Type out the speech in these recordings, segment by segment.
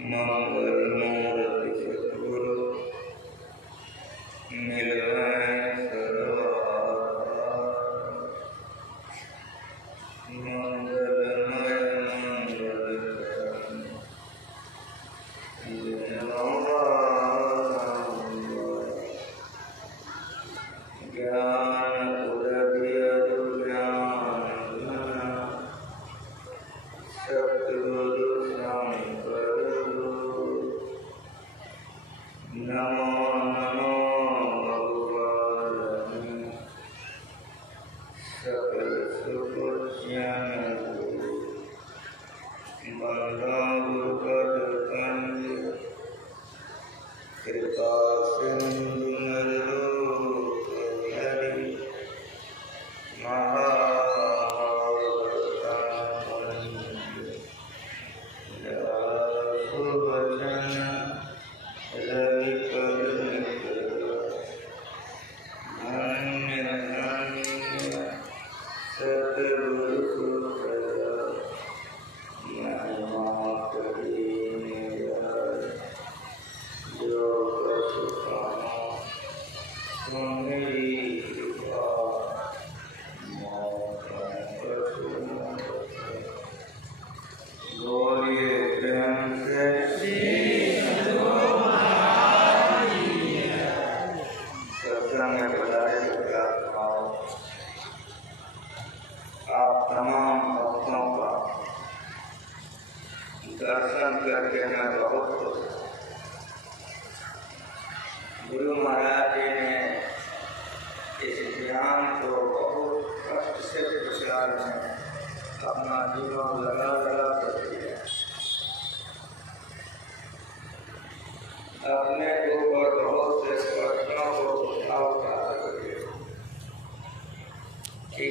मंगलमूर्ति सद्गुरु मिलवैं सर्वहारा। मंगलमय ज्ञान उदय ज्ञान सतगुरु शंकर नमो नमो भगवान सकल सुख कृपा सिंधु दर्शन करके मैं बहुत खुश हूँ। गुरु महाराज जी ने इस ज्ञान को बहुत कष्ट से प्रचार में अपना जीवन लगा कर दिया। अपने ऊपर बहुत से कष्टों को उठा करके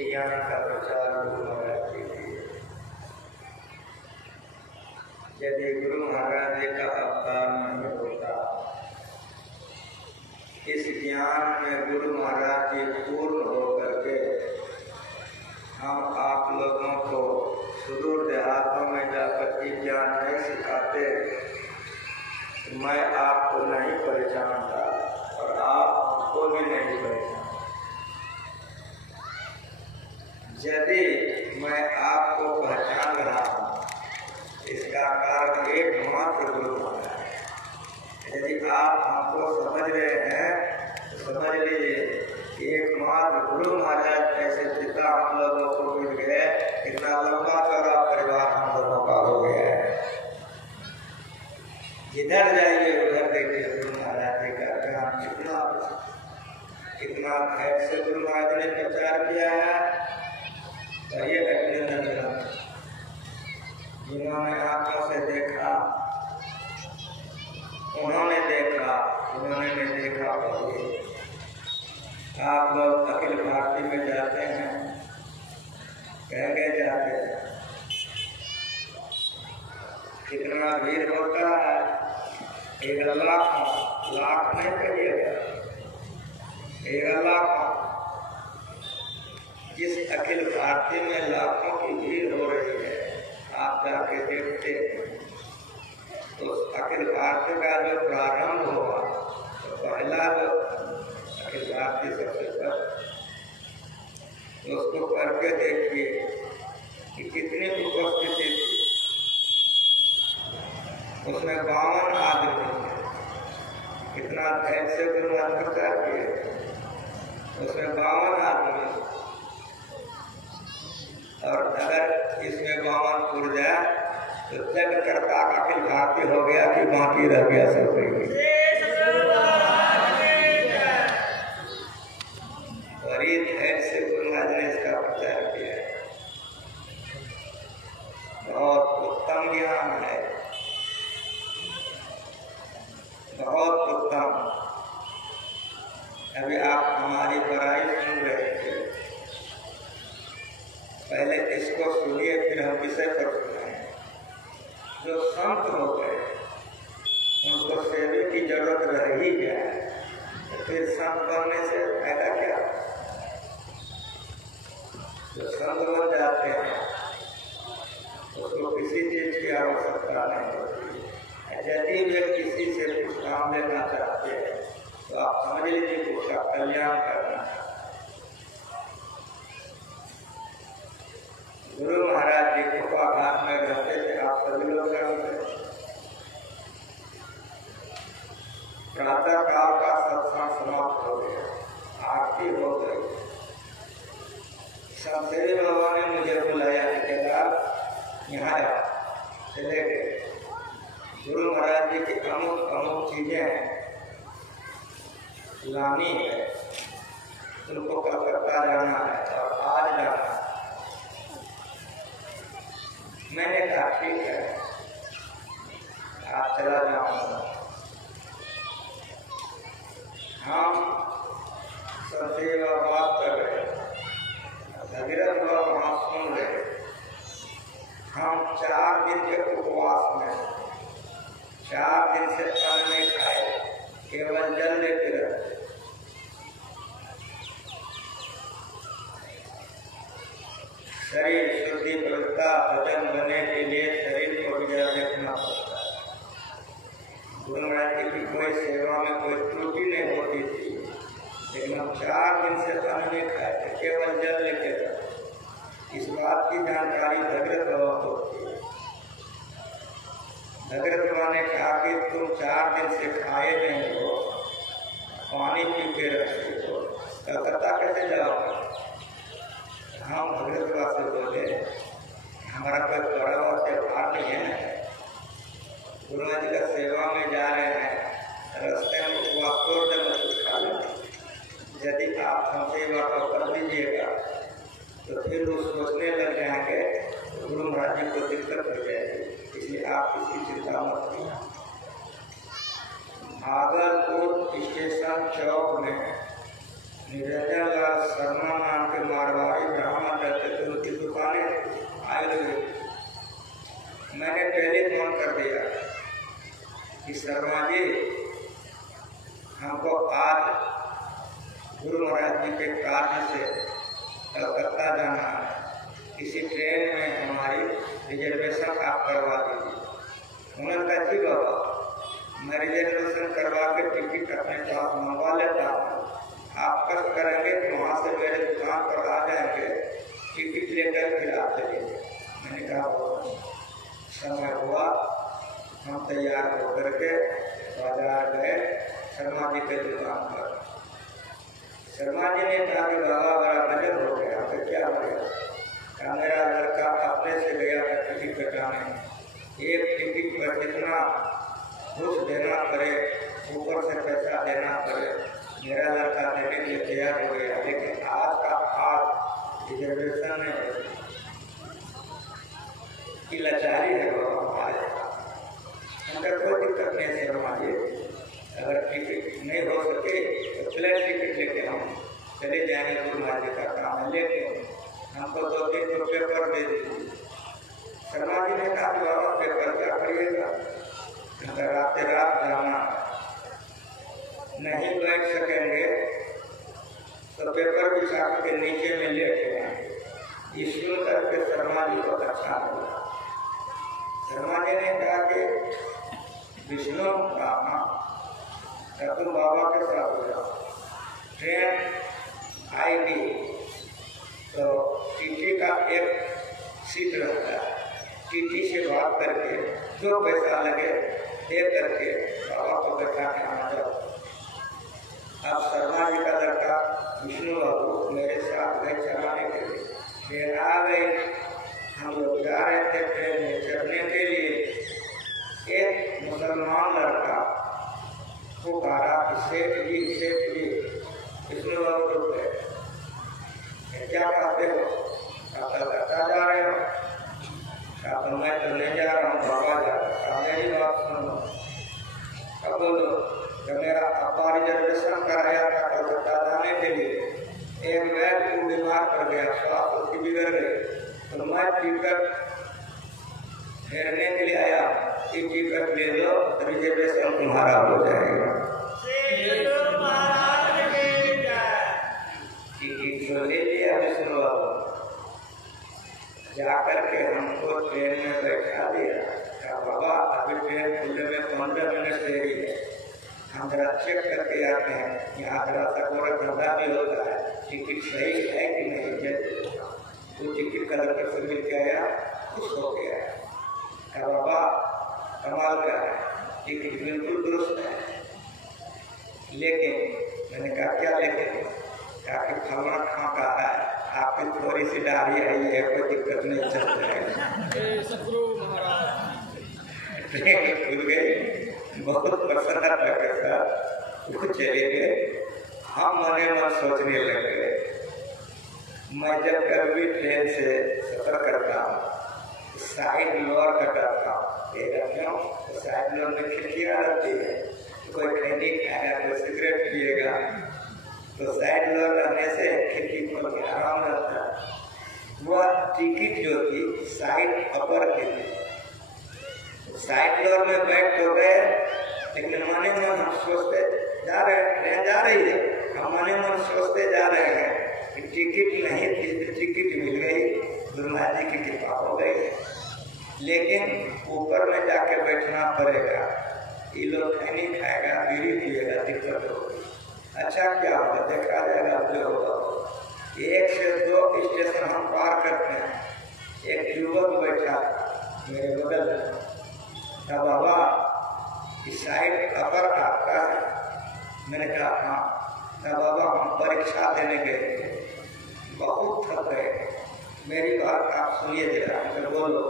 ज्ञान का प्रचार गुरु महाराज जी किए। यदि गुरु महाराज जी का अवतार नहीं होता, इस ज्ञान में गुरु महाराज जी पूर्ण होकर के हम आप लोगों को सुदूर देहातों में जाकर के ज्ञान नहीं सिखाते, मैं आपको नहीं पहचानता और आप हमको भी नहीं पहचानते। यदि मैं आपको पहचान रहा हूँ, इसका कारण एकमात्र गुरु महाराज है। यदि आप हमको समझ रहे हैं तो समझ लीजिए एकमात्र गुरु महाराज ऐसे पिता हम लोगों को मिल गए। इतना लंबा चौड़ा परिवार हम लोगों का हो गया है। जिधर जाइए उधर देखिए गुरु महाराज जी का ज्ञान कितना खैर से गुरु महाराज ने प्रचार किया है। ये अभिनंदन जिन्होंने आंखों से देखा उन्होंने देखा, उन्होंने नहीं देखा। आप लोग अखिल भारती में जाते हैं, कह जाते हैं, कितना भीड़ होता है। 1 लाख नहीं करिएगा, 1 लाख। जिस अखिल भारती में लाखों की भीड़ हो रही है, आप जाके देखते तो अखिल भारती का जो प्रारंभ हुआ तो पहला जो अखिल भारती सबसे पहले उसको करके देखिए कि कितनी उपस्थिति थी। उसमें 52 आदमी, कितना धैर्य से गुरु महाराज प्रचार किए। उसमें 52 आदमी, और अगर इसमें 52 पुर जाए तो जग करता अखिल भारती हो गया कि बाकी रह गया सब कोई। बड़ी धैर्य से गुरु महाराज ने इसका प्रचार किया है। बहुत उत्तम ज्ञान है, बहुत उत्तम। अभी आप हमारी बड़ाई सुन रहे थे, पहले इसको सुनिए फिर हम विषय पर सुनाएं। जो संत हो गए उनको सेवा की जरूरत रह ही गया, तो फिर संत बनने से फायदा क्या? जो संत बन जाते हैं उसको किसी चीज की आवश्यकता नहीं होती। यदि वे किसी से कुछ काम लेना चाहते हैं तो आप समझ लीजिए कि उसका कल्याण करना है। गुरु महाराज जी कृपाघाट में रहते थे, आप सभी लोग जानते हैं। प्रातः काल का सत्संग समाप्त हो गया, आरती हो गई। संतरी बाबा ने मुझे बुलाया, यहाँ चले गए। गुरु महाराज जी की अमुक अमुक चीजें लानी है, उनको कलकत्ता जाना है और आज जाना है। मैंने कहा ठीक है, आज चला जाऊंगा। हम सबसे बात कर रहे, भगीरथ बाबा वहां सुन रहे। हम 4 दिन के उपवास में, 4 दिन से अन्न नहीं खाए, केवल जल लेते रहे। शरीर शुद्धि पवित्रता भजन बनने के लिए शरीर को भी देखना पड़ता है। गुरु महाराज जी की कोई सेवा में कोई त्रुटि नहीं होती थी, लेकिन हम 4 दिन से अन्न नहीं खाए थे, केवल जल लेते थे। इस बात की जानकारी भगीरथ बाबा को थी। भगीरथ बाबा ने कहा कि तुम 4 दिन से खाए नहीं हो, पानी पी के रखते हो, कलकत्ता कैसे जाओगे? हम भगीरथ बाबा से बोले, हमारा कोई बड़ा त्योहार नहीं है, गुरु जी का सेवा में जा रहे हैं, रास्ते में उपवास तोड़ देना कुछ खा लेंगे। यदि आप हमसे बात कर दीजिएगा तो फिर वो सोचने लग जाएंगे गुरु महाराज जी को दिक्कत हो जाएगी, इसलिए आप किसी चिंता मत कीजिए। भागलपुर स्टेशन चौक में निरंजन लाल शर्मा नाम के मारवाड़ी ब्राह्मण रहते थे, उनकी दुकानें आयुर्वेद। मैंने टेलीफोन कर दिया कि शर्मा जी, हमको आज गुरु महाराज जी के कार्य से कलकत्ता जाना है, किसी ट्रेन में हमारी रिजर्वेशन आप करवा दीजिए। उन्होंने कहा जी बाबा, मैं रिजर्वेशन करवा के टिकट अपने पास मंगवा लेता हूँ, आप कष्ट करेंगे तो वहाँ से मेरे दुकान पर आ जाएंगे, टिकट लेकर फिर आप चलेंगे। मैंने कहा समय हुआ, हम तैयार होकर के बाजार गए शर्मा जी के दुकान पर। शर्मा जी ने कहा कि बाबा बड़ा बजट हो गया, तो क्या हो गया? कहा मेरा लड़का अपने से गया था टिकट कटाने, एक टिकट पर कितना घूस देना पड़े, ऊपर से पैसा देना पड़े, मेरा लड़का देने के लिए तैयार हो गया, लेकिन आज का आज रिजर्वेशन में की लाचारी है बाबा हमारे। अगर कोई दिक्कत नहीं है शर्मा जी, अगर टिकट नहीं हो सके तो फ्लैट टिकट लेके हम चले जाएंगे, गुरु महाराज जी का काम है, लेकिन हमको 2-3 पेपर दे दीजिए। शर्मा जी ने कहा बाबा पेपर क्या करिएगा, अगर रात रात जाना नहीं बैठ सकेंगे तो पेपर बिछा के नीचे में लेटे जाएंगे। ये सुन करके शर्मा जी को अच्छा लगा। शर्मा जी ने कहा कि विष्णु ब्राह्मण तुम बाबा के साथ हो जाओ, ट्रेन आएगी तो टीटी का एक सीट रहता है, टीटी से बात करके जो पैसा लगे दे करके बाबा को बैठा के आना जाओ। अब शर्मा जी का लड़का विष्णु बाबू मेरे साथ गए चलाने के लिए, ट्रेन आ गई, हम लोग जा रहे थे ट्रेन में चढ़ने के लिए। एक मुसलमान लड़का पुकारा शेख जी विष्णु बाबू रुक गए। क्या कहते हो? कलकत्ता जा रहे हो? तो मैं तो नहीं जा रहा हूँ, बाबा जा रहा हूँ। मेरी बात सुनो, अब बोलो, जब मेरा अब्बा रिजर्वेशन कराया था कलकत्ता जाने के लिए, एक बैग को बीमार पड़ गया, स्वास्थ्य उसकी बिगड़ गई, तो मैं टिकट फेरने के लिए आया, टिकट ले लो, रिजर्वेशन तुम्हारा हो जाएगा। टिकट तो ले लिया विष्णु बाबू, जाकर के हमको ट्रेन में बैठा दिया। बाबा अभी ट्रेन खुलने में 15 मिनट देरी है, हम जरा चेक करके आते हैं, यहाँ जरा सा गोरा धंधा भी होता है, टिकट सही है कि नहीं है। वो टिकट कलेक्टर से मिल के आया, खुश हो गया, कहा बाबा कमाल का है, टिकट बिल्कुल दुरुस्त है। लेकिन मैंने कहा क्या लेकिन, कहा कि फलना खाका है, आपकी थोड़ी सी दाढ़ी आई है, कोई दिक्कत नहीं चल जाएगी। ट्रेन खुल गई, बहुत प्रसन्नता के साथ वो चले गए। हम मने मन सोचने लगे, मैं जब कभी ट्रेन से सफर करता हूँ साइड लोअर कटाता हूँ, क्यों? साइड लोअर में खिड़कियाँ रहती है, कोई खैनी खाएगा, कोई सिगरेट पिएगा, तो साइड लोअर रहने से खिड़की खोल के आराम रहता है। वह टिकट जो थी साइड अपर की थी, साइड लोअर में बैठ तो गए, लेकिन मने मन हम सोचते जा रहे हैं, ट्रेन जा रही है, हम मने मन सोचते जा रहे हैं कि टिकट नहीं थी, टिकट मिल गई, गुरु महाराज जी की कृपा हो गई। लेकिन ऊपर में जाके बैठना पड़ेगा, ये लोग खैनी खाएगा, बीड़ी पिएगा, दिक्कत होगी। अच्छा क्या होगा, देखा जाएगा जो होगा। 1 से 2 स्टेशन हम पार करते हैं, एक युवक बैठा मेरे बगल में, कहा बाबा इस साइड अपर आपका है? मैंने कहा हाँ। कहा बाबा हम परीक्षा देने गए थे, बहुत थक गए, मेरी बात आप सुनिए जरा। मैं बोलो।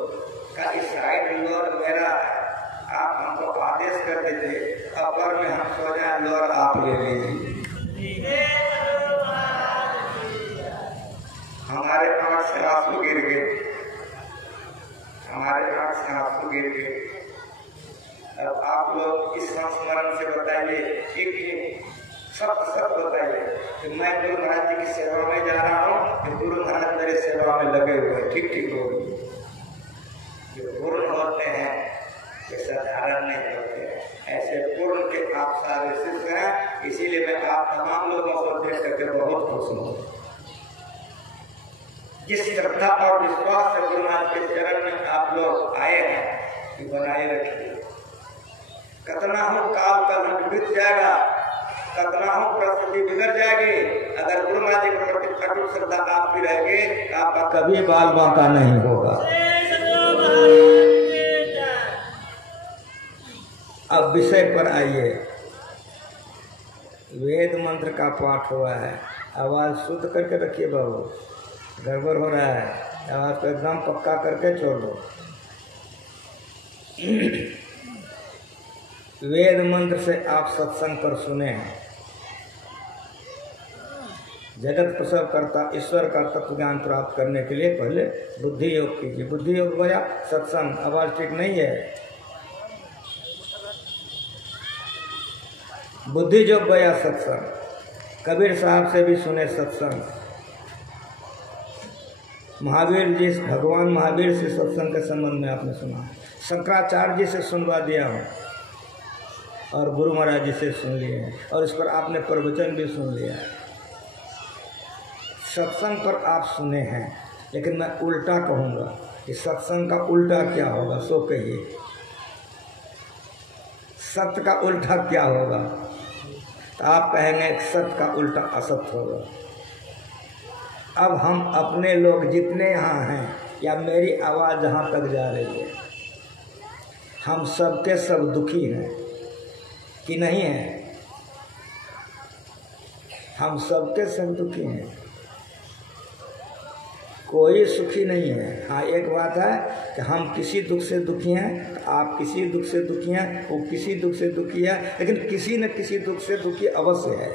कहा इस साइड लोअर मेरा है, आप हमको आदेश कर देते, अपर में हम सो जाए, लोअर आप ले लीजिए। हमारे आँख से आंसू गिर गए, हमारे आँख से आंसू गिर गए। अब आप लोग इस संस्मरण से बताइए, ठीक ठीक सब बताइए कि मैं गुरु महाराज जी की सेवा में जा रहा हूँ, कि गुरु महाराज मेरे सेवा में लगे हुए। ठीक ठीक होगी। जो पूर्ण होते हैं वे साधारण नहीं होते, ऐसे पूर्ण के आप सारे शिष्य हैं, इसीलिए मैं आप तमाम लोगों को देख करके बहुत खुश हूँ। जिस श्रद्धा और विश्वास से गुरु महाराज के चरण में आप लोग आए हैं, ये बनाए रखिए। कतना हो काल का घट बीत जाएगा, कतना हो परिस्थिति बिगड़ जाएगी, अगर गुरु महाराज जी के प्रति अटूट श्रद्धा आपकी रहेगी, आपका कभी बाल बांका नहीं होगा। अब विषय पर आइए। वेद मंत्र का पाठ हुआ है, आवाज शुद्ध करके रखिए बाबू, गड़बड़ हो रहा है, आवाज को एकदम पक्का करके छोड़ दो। वेद मंत्र से आप सत्संग पर सुने हैं, जगत प्रसव करता ईश्वर का तत्व ज्ञान प्राप्त करने के लिए पहले बुद्धि योग कीजिए। बुद्धि योग गया सत्संग, आवाज ठीक नहीं है। बुद्धि योग गया सत्संग, कबीर साहब से भी सुने सत्संग, महावीर जी, भगवान महावीर से सत्संग के संबंध में आपने सुना, शंकराचार्य जी से सुनवा दिया हूँ और गुरु महाराज जी से सुन लिए हैं, और इस पर आपने प्रवचन भी सुन लिया है। सत्संग पर आप सुने हैं, लेकिन मैं उल्टा कहूँगा कि सत्संग का उल्टा क्या होगा, सो कहिए। सत्य का उल्टा क्या होगा, तो आप कहेंगे सत्य का उल्टा असत्य होगा। अब हम अपने लोग जितने यहाँ हैं, या मेरी आवाज़ जहाँ तक जा रही है, हम सबके सब दुखी हैं कि नहीं हैं? हम सबके सब दुखी हैं, कोई सुखी नहीं है। हाँ एक बात है कि हम किसी दुख से दुखी हैं, तो आप किसी दुख से दुखी हैं, वो किसी दुख से दुखी है, लेकिन किसी न किसी दुख से दुखी अवश्य है।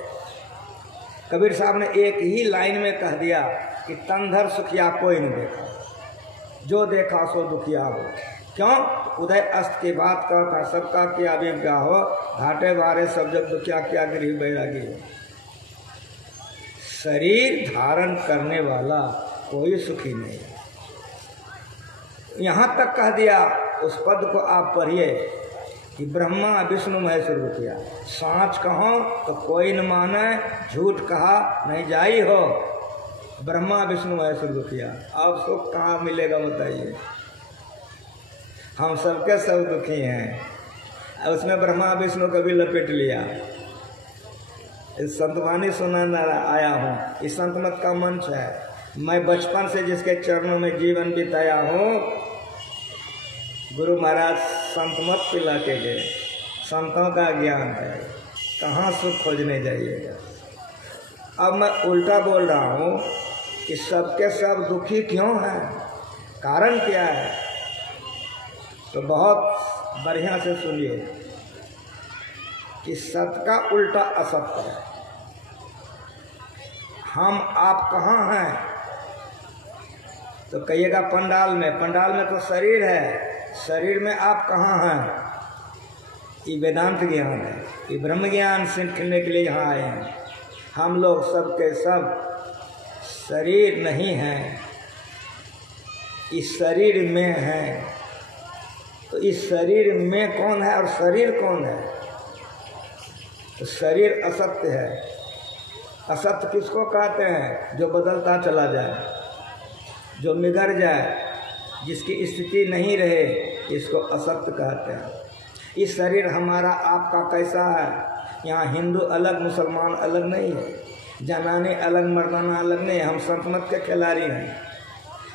कबीर साहब ने एक ही लाइन में कह दिया कि तंधर सुखिया कोई नहीं देखा, जो देखा सो दुखिया हो। क्यों? उदय अस्त की बात कहता, सबका क्या विज्ञा हो, घाटे बारे सब जब दुखिया क्या गृह बैरागी हो। शरीर धारण करने वाला कोई सुखी नहीं। यहाँ तक कह दिया, उस पद को आप पढ़िए कि ब्रह्मा विष्णु महेश्वर दुखिया। सांच कहो तो कोई न माने, झूठ कहा नहीं जाई हो। ब्रह्मा विष्णु महेश्वर दुखिया, अब सुख कहाँ मिलेगा बताइए। हम सबके सब दुखी हैं। उसमें ब्रह्मा विष्णु को भी लपेट लिया। इस संतवाणी सुनाना आया हूँ। इस संत मत का मंच है। मैं बचपन से जिसके चरणों में जीवन बिताया हूँ, गुरु महाराज संत मत पिला के गए। संतों का ज्ञान है, कहाँ सुख खोजने जाइएगा। अब मैं उल्टा बोल रहा हूँ कि सबके सब दुखी क्यों हैं, कारण क्या है। तो बहुत बढ़िया से सुनिए कि सत्य का उल्टा असत्य है। हम आप कहाँ हैं, तो कहिएगा पंडाल में। पंडाल में तो शरीर है, शरीर में आप कहाँ हैं। ये वेदांत ज्ञान है, ये ब्रह्म ज्ञान सीखने के लिए यहाँ आए हैं। हम लोग सब के सब शरीर नहीं हैं, इस शरीर में हैं। तो इस शरीर में कौन है और शरीर कौन है। तो शरीर असत्य है। असत्य किसको कहते हैं, जो बदलता चला जाए, जो बिगड़ जाए, जिसकी स्थिति नहीं रहे, इसको असत्य कहते हैं। इस शरीर हमारा आपका कैसा है। यहाँ हिंदू अलग मुसलमान अलग नहीं है, जनाने अलग मर्दाना अलग नहीं है। हम संत मत के खिलाड़ी हैं।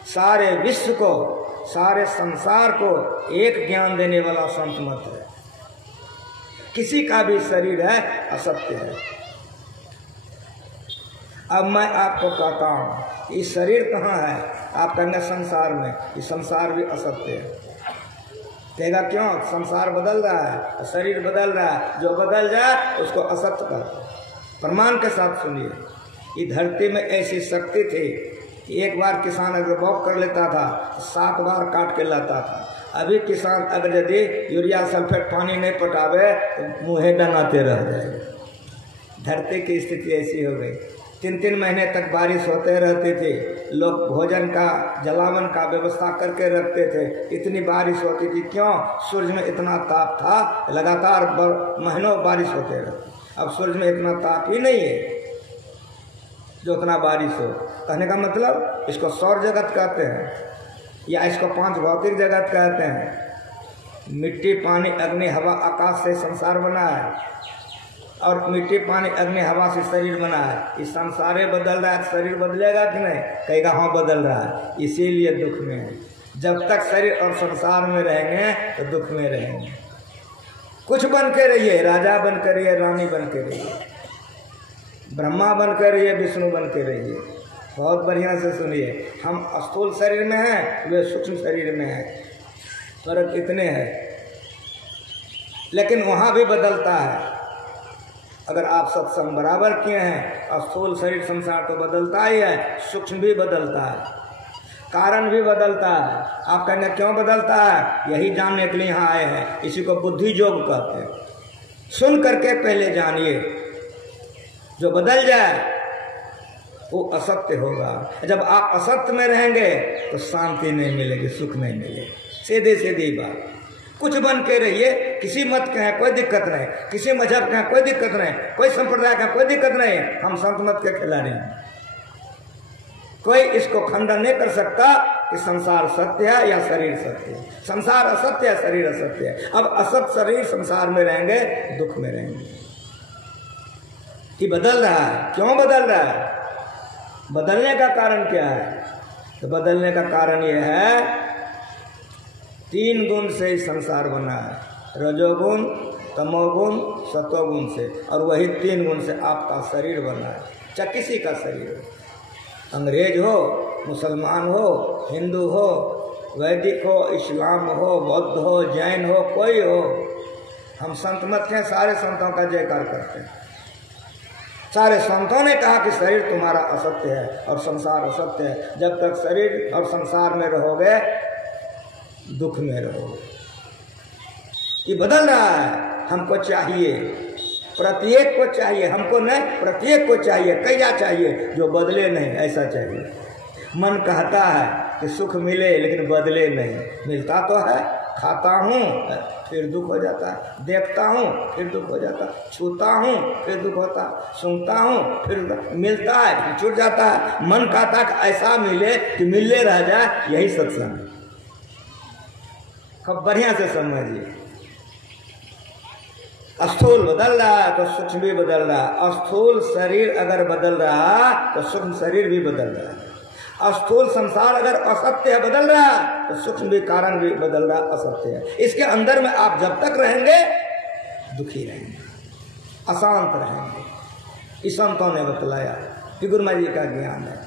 सारे विश्व को, सारे संसार को एक ज्ञान देने वाला संत मत है। किसी का भी शरीर है असत्य है। अब मैं आपको कहता हूँ ये शरीर कहाँ है। आप कहेंगे संसार में। ये संसार भी असत्य है। कहेगा क्यों, संसार बदल रहा है, शरीर बदल रहा है। जो बदल जाए उसको असत्य कहते हैं। प्रमाण के साथ सुनिए। ये धरती में ऐसी शक्ति थी कि एक बार किसान अगर बौक कर लेता था तो 7 बार काट के लाता था। अभी किसान अगर यदि यूरिया सल्फेट पानी नहीं पटावे तो मुँहे डंगाते रह जाएगा। धरती की स्थिति ऐसी हो गई। 3-3 महीने तक बारिश होते रहती थी। लोग भोजन का, जलावन का व्यवस्था करके रखते थे। इतनी बारिश होती थी, क्यों, सूर्य में इतना ताप था, लगातार महीनों बारिश होते रहती। अब सूर्य में इतना ताप ही नहीं है जो उतना बारिश हो। कहने का मतलब इसको सौर जगत कहते हैं, या इसको 5 भौतिक जगत कहते हैं। मिट्टी, पानी, अग्नि, हवा, आकाश से संसार बना है। और मिट्टी, पानी, अग्नि, हवा से शरीर बना है। इस संसार बदल रहा है, शरीर बदलेगा कि नहीं, कहेगा हाँ बदल रहा है। इसीलिए दुख में है। जब तक शरीर और संसार में रहेंगे तो दुख में रहेंगे। कुछ बन के रहिए, राजा बन के रहिए, रानी बन के रहिए, ब्रह्मा बन के रहिए, विष्णु बन के रहिए। बहुत बढ़िया से सुनिए। हम स्थूल शरीर में हैं, वे सूक्ष्म शरीर में हैं। फर्क इतने हैं, लेकिन वहाँ भी बदलता है। अगर आप सत्संग बराबर किए हैं, स्थूल शरीर संसार तो बदलता ही है, सूक्ष्म भी बदलता है, कारण भी बदलता है। आप कहेंगे क्यों बदलता है, यही जानने के लिए यहाँ आए हैं। इसी को बुद्धि योग कहते हैं। सुन करके पहले जानिए। जो बदल जाए वो असत्य होगा। जब आप असत्य में रहेंगे तो शांति नहीं मिलेगी, सुख नहीं मिलेगी। सीधी सीधी बात। कुछ बन के रहिए, किसी मत के हैं कोई दिक्कत नहीं, किसी मजहब के हैं कोई दिक्कत नहीं, कोई संप्रदाय का कोई दिक्कत नहीं। हम संत मत के खिलाड़ी हैं। कोई इसको खंडन नहीं कर सकता कि संसार सत्य है या शरीर सत्य है। संसार असत्य है, शरीर असत्य है। अब असत शरीर संसार में रहेंगे, दुख में रहेंगे। कि बदल रहा है, क्यों बदल रहा है, बदलने का कारण क्या है। तो बदलने का कारण यह है 3 गुण से ही संसार बना है, रजोगुण, तमोगुण, सतोगुण से। और वही 3 गुण से आपका शरीर बना है। चाहे किसी का शरीर हो, अंग्रेज हो, मुसलमान हो, हिंदू हो, वैदिक हो, इस्लाम हो, बौद्ध हो, जैन हो, कोई हो। हम संत मत हैं, सारे संतों का जयकार करते हैं। सारे संतों ने कहा कि शरीर तुम्हारा असत्य है और संसार असत्य है। जब तक शरीर और संसार में रहोगे, दुख में रहोगे। ये बदल रहा है, हमको चाहिए, प्रत्येक को चाहिए, हमको नहीं, प्रत्येक को चाहिए। कैसा चाहिए, जो बदले नहीं, ऐसा चाहिए। मन कहता है कि सुख मिले लेकिन बदले नहीं। मिलता तो है, खाता हूँ फिर दुख हो जाता है, देखता हूँ फिर दुख हो जाता है, छूता हूँ फिर दुख होता है, सुनता हूँ फिर मिलता है फिर छूट जाता है। मन कहता है कि ऐसा मिले कि मिलने रह जाए, यही सत्संग। खूब बढ़िया से समझिए। स्थूल बदल रहा है तो सूक्ष्म भी बदल रहा है। स्थूल शरीर अगर बदल रहा तो सूक्ष्म शरीर भी बदल रहा है। स्थूल संसार अगर असत्य है, बदल रहा है, तो सूक्ष्म भी कारण भी बदल रहा, असत्य है। इसके अंदर में आप जब तक रहेंगे दुखी रहेंगे, अशांत रहेंगे। इस संतों ने बतलाया, गुरुमा जी का ज्ञान है।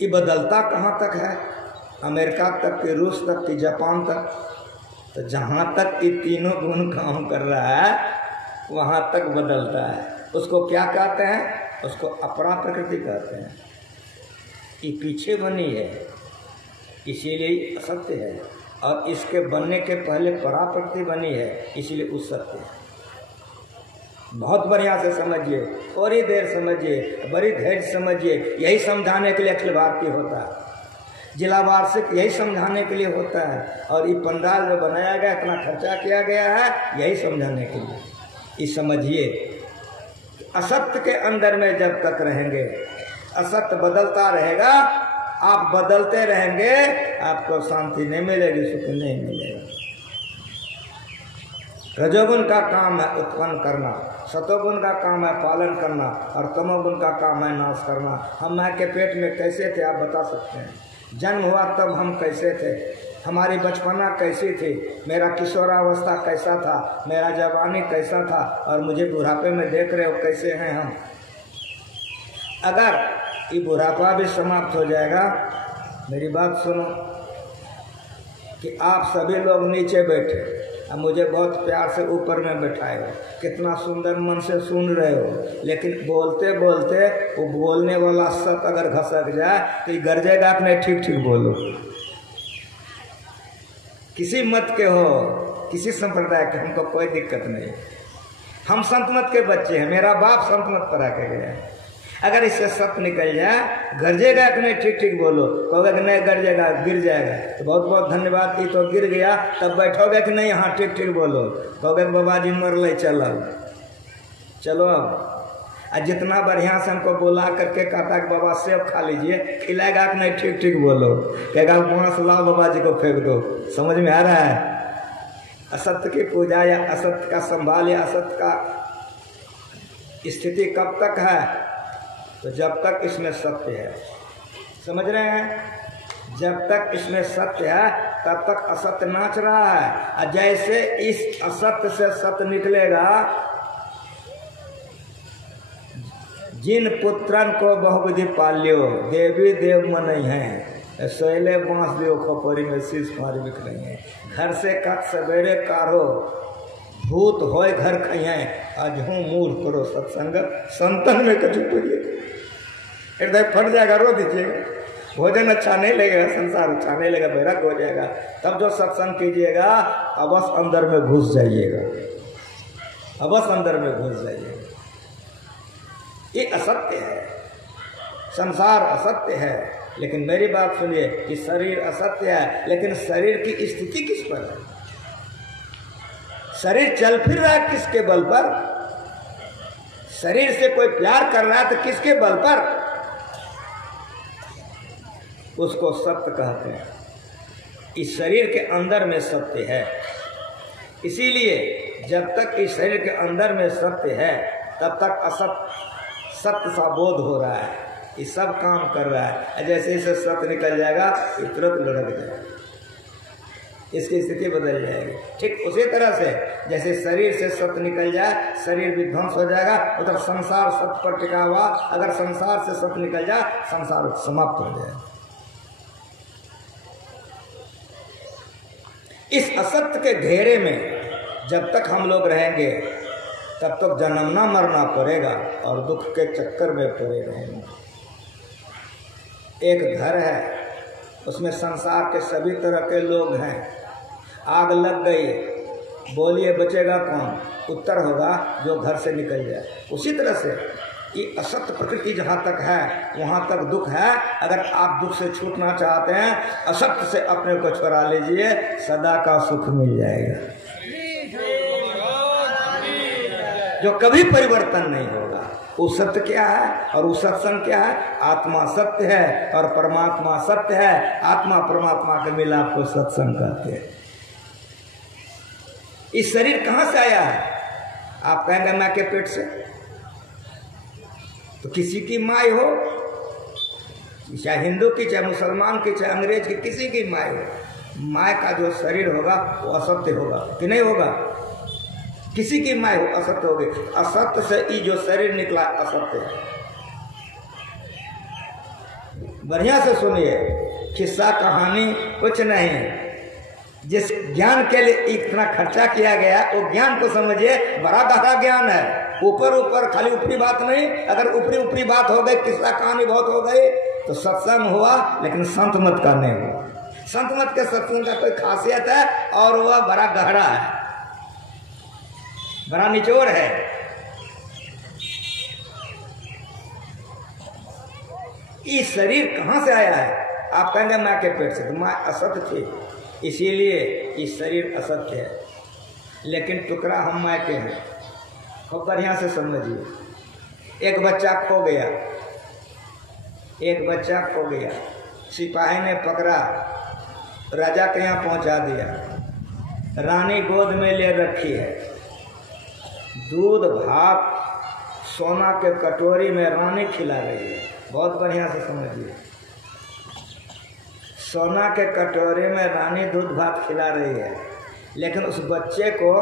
ये बदलता कहाँ तक है? अमेरिका तक कि रूस तक कि जापान तक। तो जहाँ तक ये तीनों गुण काम कर रहा है वहाँ तक बदलता है। उसको क्या कहते हैं? उसको अपरा प्रकृति कहते हैं। ये पीछे बनी है इसीलिए असत्य है, और इसके बनने के पहले परा प्रकृति बनी है इसीलिए उस सत्य है। बहुत बढ़िया से समझिए, थोड़ी देर समझिए, बड़ी धैर्य समझिए। यही समझाने के लिए अखिल भारतीय होता है, जिला वार्षिक यही समझाने के लिए होता है, और ये पंडाल जो बनाया गया, इतना खर्चा किया गया है यही समझाने के लिए। ये समझिए, असत्य के अंदर में जब तक रहेंगे, असत्य बदलता रहेगा, आप बदलते रहेंगे, आपको शांति नहीं मिलेगी, सुख नहीं मिलेगा। रजोगुण का काम है उत्पन्न करना, सतोगुण का काम है पालन करना, और तमोगुण का काम है नाश करना। हम माँ के पेट में कैसे थे आप बता सकते हैं? जन्म हुआ तब हम कैसे थे? हमारी बचपना कैसी थी? मेरा किशोरावस्था कैसा था? मेरा जवानी कैसा था? और मुझे बुढ़ापे में देख रहे हो कैसे हैं हम। अगर ये बुढ़ापा भी समाप्त हो जाएगा, मेरी बात सुनो, कि आप सभी लोग नीचे बैठे, अब मुझे बहुत प्यार से ऊपर में बैठाए हो, कितना सुंदर मन से सुन रहे हो, लेकिन बोलते बोलते वो बोलने वाला शब्द अगर घसक जाए तो ये गरजेगा कि नहीं ठीक ठीक बोलो। किसी मत के हो, किसी संप्रदाय के, हमको कोई दिक्कत नहीं। हम संत मत के बच्चे हैं, मेरा बाप संत मत पढ़ा के गया है। अगर इससे सत्य निकल जाए, गरजेगा कि नहीं ठीक ठीक बोलो, कहोगे कि नहीं गरजेगा, गिर जाएगा, तो बहुत बहुत धन्यवाद की तो गिर गया, तब बैठोगे कि नहीं हाँ ठीक ठीक बोलो, कहोगे बाबा जी मर ले, चलो चलो। अब जितना बढ़िया से हमको बुला करके कहता कि बाबा सेब खा लीजिए, खिलाएगा कि नहीं ठीक ठीक बोलो, कहेगा बांस लाओ बाबा जी को फेंक दो। समझ में आ रहा है? असत्य की पूजा या असत्य का संभाल या असत्य का स्थिति कब तक है? तो जब तक इसमें सत्य है। समझ रहे हैं? जब तक इसमें सत्य है तब तक असत्य नाच रहा है। और जैसे इस असत्य से सत्य निकलेगा, जिन पुत्रन को बहुविधि पाल्यो, देवी देव मन है, सोयले बांस दियो खोपरी में शीश मारी बिक रही है। घर से कत सवेरे कारो, भूत होय घर खइए, आज हूँ मूर्ख करो सत्संग, संतन में कछु पड़िए। हृदय फट जाएगा, रो दीजिएगा। भोजन अच्छा नहीं लगेगा, संसार अच्छा नहीं लगेगा, बैराग हो जाएगा। तब जो सत्संग कीजिएगा, अवश्य अंदर में घुस जाइएगा, अवश्य अंदर में घुस जाइएगा। ये असत्य है, संसार असत्य है, लेकिन मेरी बात सुनिए कि शरीर असत्य है, लेकिन शरीर की स्थिति किस पर है? शरीर चल फिर रहा है किसके बल पर? शरीर से कोई प्यार कर रहा है तो किसके बल पर? उसको सत्य कहते हैं। इस शरीर के अंदर में सत्य है, इसीलिए जब तक इस शरीर के अंदर में सत्य है तब तक असत्य सत्य सा बोध हो रहा है, ये सब काम कर रहा है। जैसे इसे सत्य निकल जाएगा ये तुरंत लुढ़क जाएगा, इसकी स्थिति बदल जाएगी। ठीक उसी तरह से जैसे शरीर से सत्य निकल जाए शरीर विध्वंस हो जाएगा, उधर संसार सत्य पर टिका हुआ, अगर संसार से सत्य निकल जाए संसार समाप्त हो जाए। इस असत्य के घेरे में जब तक हम लोग रहेंगे तब तक जन्मना मरना पड़ेगा और दुख के चक्कर में पड़े रहेंगे। एक घर है, उसमें संसार के सभी तरह के लोग हैं, आग लग गई, बोलिए बचेगा कौन? उत्तर होगा जो घर से निकल जाए। उसी तरह से ये असत्य प्रकृति जहाँ तक है वहाँ तक दुख है। अगर आप दुख से छूटना चाहते हैं, असत्य से अपने को छुड़ा लीजिए, सदा का सुख मिल जाएगा जो कभी परिवर्तन नहीं होगा। वो सत्य क्या है और वो सत्संग क्या है? आत्मा सत्य है और परमात्मा सत्य है। आत्मा परमात्मा के मिलाप को सत्संग कहते हैं। इस शरीर कहां से आया है? आप कहेंगे माँ के पेट से, तो किसी की माँ हो, चाहे हिंदू की, चाहे मुसलमान की, चाहे अंग्रेज की, किसी की माँ हो, माँ का जो शरीर होगा वो असत्य होगा कि नहीं होगा? किसी की माँ हो असत्य होगी। असत्य से ही जो शरीर निकला असत्य है। बढ़िया से सुनिए, किस्सा कहानी कुछ नहीं। जिस ज्ञान के लिए इतना खर्चा किया गया वो ज्ञान को समझिए, बड़ा गहरा ज्ञान है। ऊपर ऊपर खाली ऊपरी बात नहीं। अगर ऊपरी ऊपरी बात हो गई, किस्सा कहानी बहुत हो गई, तो सत्संग हुआ लेकिन संत मत का नहीं हुआ। संत मत के सत्संग का कोई खासियत है और वह बड़ा गहरा है, बड़ा निचोड़ है। ये शरीर कहां से आया है? आप कहेंगे माँ के पेट से, तो माँ असत्य थी, इसीलिए इस शरीर असत्य है। लेकिन टुकड़ा हम माँ के हैं। खूब बढ़िया से समझिए। एक बच्चा खो गया, एक बच्चा खो गया, सिपाही ने पकड़ा, राजा के यहाँ पहुंचा दिया। रानी गोद में ले रखी है, दूध भात सोना के कटोरी में रानी खिला रही है। बहुत बढ़िया से समझिए, सोना के कटोरे में रानी दूध भात खिला रही है, लेकिन उस बच्चे को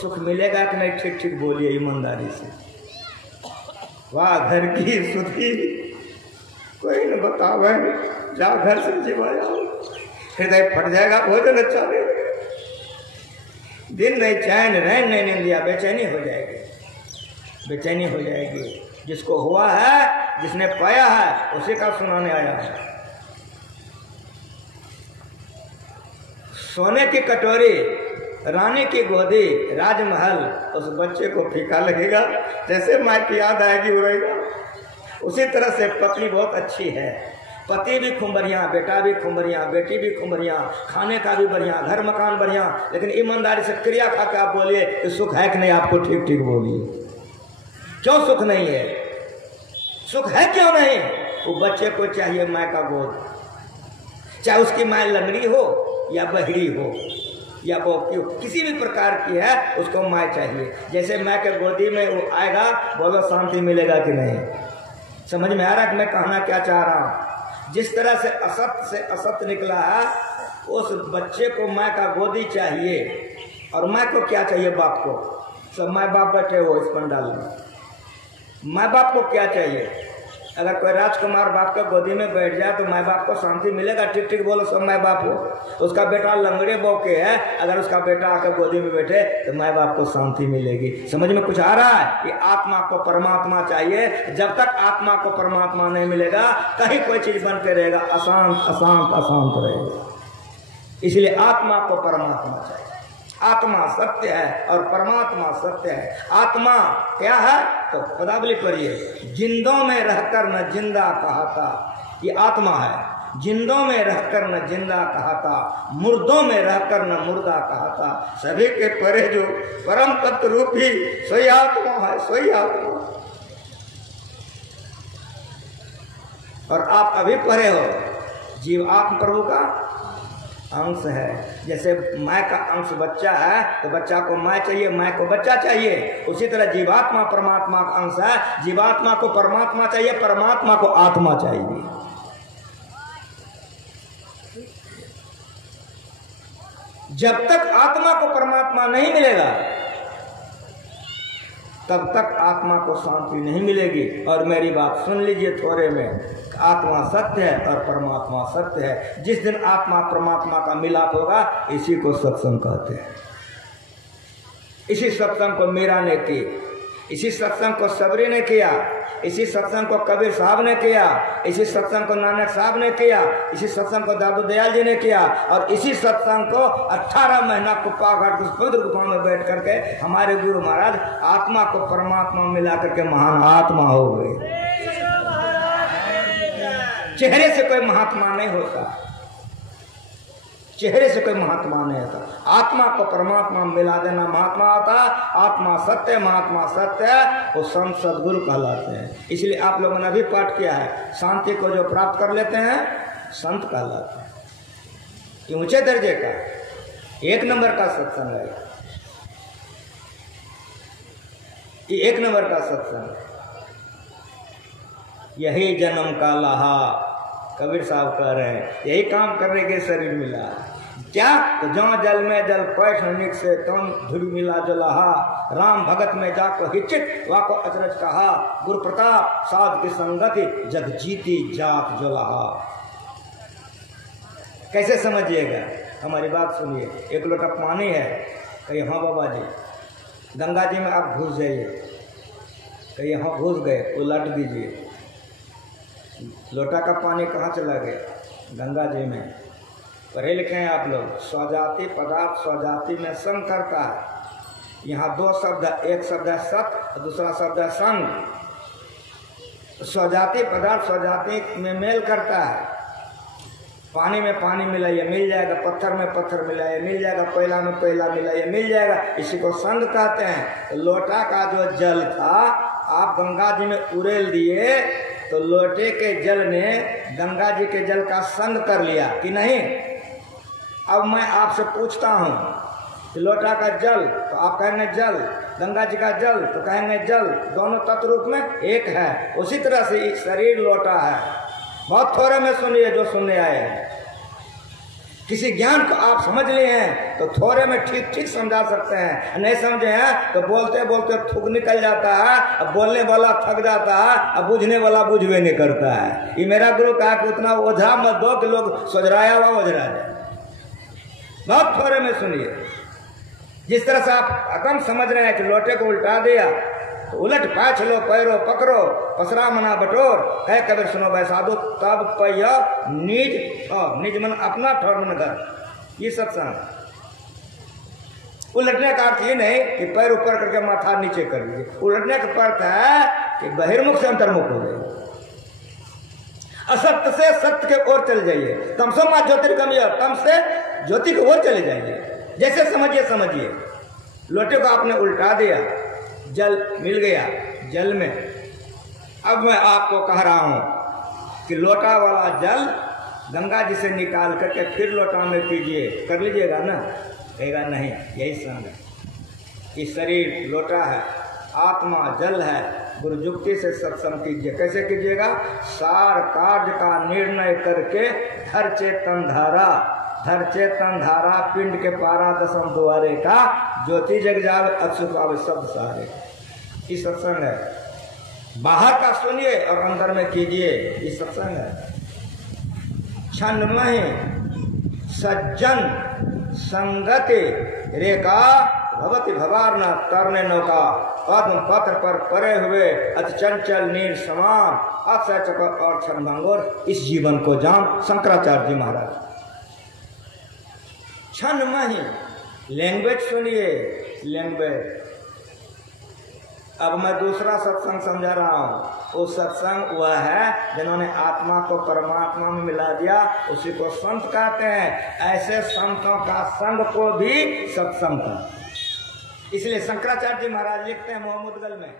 सुख मिलेगा कि नहीं? ठीक ठीक बोलिए ईमानदारी से। वाह घर की सुधी, कोई न बतावे, जाओ घर से जीवा जाओ, हृदय फट जाएगा, भोजन अच्छा नहीं, दिन नहीं चैन, रैन नहीं निंदिया, बेचैनी हो जाएगी, बेचैनी हो जाएगी। जिसको हुआ है, जिसने पाया है, उसी का सुनाने आया है। सोने की कटोरी, रानी की गोदी, राजमहल, उस बच्चे को फीका लगेगा। जैसे माँ की याद आएगी उड़ेगा। उसी तरह से पत्नी बहुत अच्छी है, पति भी खूब बढ़िया, बेटा भी खूब बढ़िया, बेटी भी खूब बढ़िया, खाने का भी बढ़िया, घर मकान बढ़िया, लेकिन ईमानदारी से क्रिया खा के आप बोलिए कि सुख है कि नहीं? आपको ठीक ठीक बोलिए, क्यों सुख नहीं है? सुख है क्यों नहीं? वो बच्चे को चाहिए माँ का गोद, चाहे उसकी माँ लंगड़ी हो या बहरी हो या बोकी हो, किसी भी प्रकार की है, उसको माँ चाहिए। जैसे माँ के गोदी में वो आएगा, बोलो शांति मिलेगा कि नहीं? समझ में आ रहा कि मैं कहना क्या चाह रहा हूँ? जिस तरह से असत्य निकला है, उस बच्चे को माँ का गोदी चाहिए। और माँ को क्या चाहिए? बाप को। सब माँ बाप बैठे हो इस पंडाल में, माँ बाप को क्या चाहिए? अगर कोई राजकुमार बाप का गोदी में बैठ जाए तो माँ बाप को शांति मिलेगा? ठीक ठीक बोलो, सब माँ बाप हो। उसका बेटा लंगड़े बौके है, अगर उसका बेटा आकर गोदी में बैठे तो माँ बाप को शांति मिलेगी। समझ में कुछ आ रहा है? कि आत्मा को परमात्मा चाहिए। जब तक आत्मा को परमात्मा नहीं मिलेगा, कहीं कोई चीज बन के रहेगा, अशांत अशांत अशांत रहेगा। इसलिए आत्मा को परमात्मा चाहिए। आत्मा सत्य है और परमात्मा सत्य है। आत्मा क्या है? तो पदावली पढ़िए, जिंदों में रहकर न जिंदा कहता, ये आत्मा है। जिंदों में रहकर न जिंदा कहता, मुर्दों में रहकर न मुर्दा कहता। सभी के परे जो परम तत्व रूपी सोई आत्मा है, सोई आत्मा। और आप अभी पढ़े हो, जीव आत्म प्रभु का अंश है। जैसे माँ का अंश बच्चा है तो बच्चा को माँ चाहिए, माँ को बच्चा चाहिए। उसी तरह जीवात्मा परमात्मा का अंश है, जीवात्मा को परमात्मा चाहिए, परमात्मा को आत्मा चाहिए। जब तक आत्मा को परमात्मा नहीं मिलेगा, तब तक आत्मा को शांति नहीं मिलेगी। और मेरी बात सुन लीजिए थोड़े में, आत्मा सत्य है और परमात्मा सत्य है। जिस दिन आत्मा परमात्मा का मिलाप होगा, इसी को सत्संग कहते हैं। इसी सत्संग को मीरा ने की, इसी सत्संग को सबरी ने किया, इसी सत्संग को कबीर साहब ने किया, इसी सत्संग को नानक साहब ने किया, इसी सत्संग को दादू दयाल जी ने किया। और इसी सत्संग को 18 महीना कुप्पा घाट उस पवित्र गुफा में बैठ करके हमारे गुरु महाराज आत्मा को परमात्मा मिला करके महान आत्मा हो गए। चेहरे से कोई महात्मा नहीं होता, चेहरे से कोई महात्मा नहीं होता। आत्मा को परमात्मा में मिला देना महात्मा होता। आत्मा सत्य, महात्मा सत्य, वो संत सदगुरु कहलाते हैं। इसलिए आप लोगों ने अभी पाठ किया है, शांति को जो प्राप्त कर लेते हैं संत कहलाते हैं। ये ऊंचे दर्जे का 1 नंबर का सत्संग है, ये 1 नंबर का सत्संग। यही जन्म का लहा, कबीर साहब कह रहे हैं, यही काम करने के शरीर मिला। क्या? तो जहाँ जल में जल पैठ से तम धुरी मिला जो लहा, राम भगत में जाको हिचित वाको अचरज कहा, गुरु प्रताप साध की संगति जग जीती जात जो लहा। कैसे समझिएगा? हमारी बात सुनिए। एक लोटा पानी है, कहीं हाँ बाबा जी, गंगा जी में आप घुस जाइए, कहीं हाँ घुस गए, उलट दीजिए, लोटा का पानी कहाँ चला गया? गंगा जी में। पढ़े लिखे हैं आप लोग। स्वजाति पदार्थ स्वजाति में संग करता है। यहाँ 2 शब्द, एक शब्द है सत, दूसरा शब्द है संग। स्वजाति पदार्थ स्वजाति में मेल करता है। पानी में पानी मिलाइए मिल जाएगा, पत्थर में पत्थर मिलाइए मिल जाएगा, कोयला में कोयला मिलाइए मिल जाएगा, इसी को संग कहते हैं। तो लोटा का जो जल था आप गंगा जी में उड़ेल दिए, तो लोटे के जल ने गंगा जी के जल का संग कर लिया कि नहीं? अब मैं आपसे पूछता हूँ कि लोटा का जल, तो आप कहेंगे जल, गंगा जी का जल तो कहेंगे जल, दोनों तत्व रूप में एक है। उसी तरह से शरीर लोटा है। बहुत थोड़े में सुनिए जो सुनने आए हैं। किसी ज्ञान को आप समझ लिए हैं तो थोड़े में ठीक ठीक समझा सकते हैं, नहीं समझे हैं तो बोलते बोलते थूक निकल जाता है। अब बोलने वाला थक जाता है, अब बुझने वाला बुझवे नहीं करता है। ये मेरा गुरु कहा कि उतना ओझा मत दो कि लोग सोजराया हुआ ओझरा जाए। बहुत थोड़े में सुनिए। जिस तरह से आप अकम समझ रहे हैं कि लोटे को उल्टा दिया तो उलट पाछ लो, पैरो पकड़ो, पसरा मना बटोर, कह कबीर सुनो भाई साधु, तब पैया निज निज मन अपना ठोर मन घर। ये सत्संग। उलटने का अर्थ ये नहीं कि पैर ऊपर करके माथा नीचे कर लीजिए। उलटने का अर्थ है कि बहिर्मुख से अंतर्मुख हो जाइए, असत्य से सत्य के ओर चले जाइए, तमसो मा ज्योतिर्गमय, तम से ज्योति की ओर चले जाइए। जैसे समझिए। लोटे को आपने उल्टा दिया, जल मिल गया जल में। अब मैं आपको कह रहा हूं कि लोटा वाला जल गंगा जी से निकाल करके फिर लोटा में पीजिए, कर लीजिएगा ना? कहेगा नहीं। यही संग है। ये शरीर लोटा है, आत्मा जल है। गुरु जुक्ति से सत्संग कीजिए। कैसे कीजिएगा? सार कार्य का निर्णय करके धर चेतन धारा, धर चेतन धारा पिंड के पारा दसम द्वारे का, ज्योति जग जावे अक्षु पावे शब्द सारे। ये सत्संग है। बाहर का सुनिए और अंदर में कीजिए। ये सत्संग है। छंद में सज्जन संगति रेखा भवति भवारना तरने नौका, पद्म पत्र पर परे हुए अति चंचल नीर समान, अक्षय चकर और क्षण भंगुर, इस जीवन को जान। शंकराचार्य जी महाराज। क्षण में ही लैंग्वेज सुनिए, लैंग्वेज। अब मैं दूसरा सत्संग समझा रहा हूँ। वो सत्संग वह है जिन्होंने आत्मा को परमात्मा में मिला दिया, उसी को संत कहते हैं। ऐसे संतों का संग को भी सत्संग कहते हैं। इसलिए शंकराचार्य जी महाराज लिखते हैं मोहम्मदगल में,